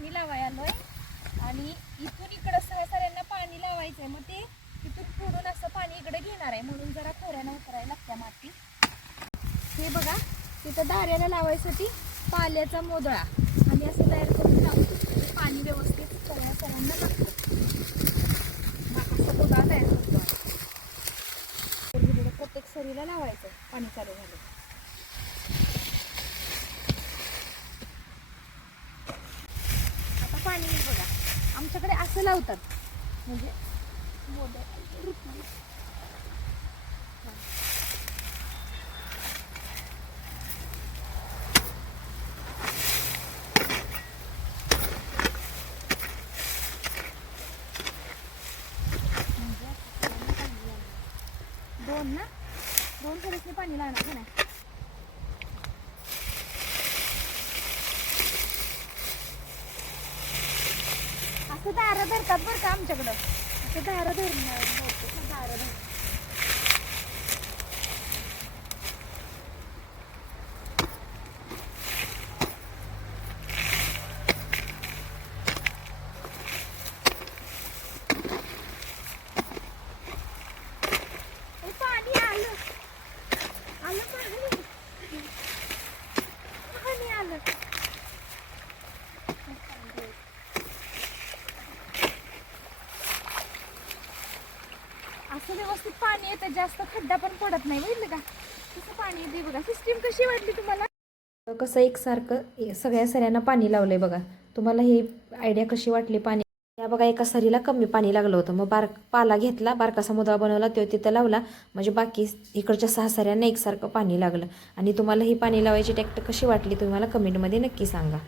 पाणी लावायला आलोय आणि इथून इकडं सऱ्यांना पाणी लावायचंय. मग ते इथून पुढून असं पाणी इकडे घेणार आहे, म्हणून जरा खोऱ्यानं उतरायला लागत्या माती. हे बघा, तिथं दाऱ्याला लावायसाठी पाल्याचा मोदळा आणि असं तयार करून लावतो. पाणी व्यवस्थित सऱ्यांना लागतं. असं मोदळा तयार करतो. प्रत्येक सरीला लावायचं पाणी चालू झालं. आता पाणी बघा आमच्याकडे असं लावतात, म्हणजे दोन सरीसने पाणी लागणार का नाही. असं दारं धरतात बरं का आमच्याकडं. असं दारं धरणार दारं धरतात. पाणी आलं आलं पाणी आलं. असं व्यवस्थित पाणी येतं, जास्त खड्डा पण पडत नाही. बघितलं का कसं पाणी येते बघा. सिस्टीम कशी वाटली तुम्हाला? कसं एकसारखं सगळ्या सऱ्यांना पाणी लावलंय बघा. तुम्हाला ही आयडिया कशी वाटली? पाणी त्या बघा एका सरीला कमी पाणी लागलं होतं, मग पाला घेतला, बारकासा मोदळा बनवला, तो तिथं लावला, म्हणजे बाकी इकडच्या 6 सऱ्यांना एकसारखं पाणी लागलं. आणि तुम्हाला ही पाणी लावायची टॅक्ट कशी वाटली तुम्हाला कमेंटमध्ये नक्की सांगा.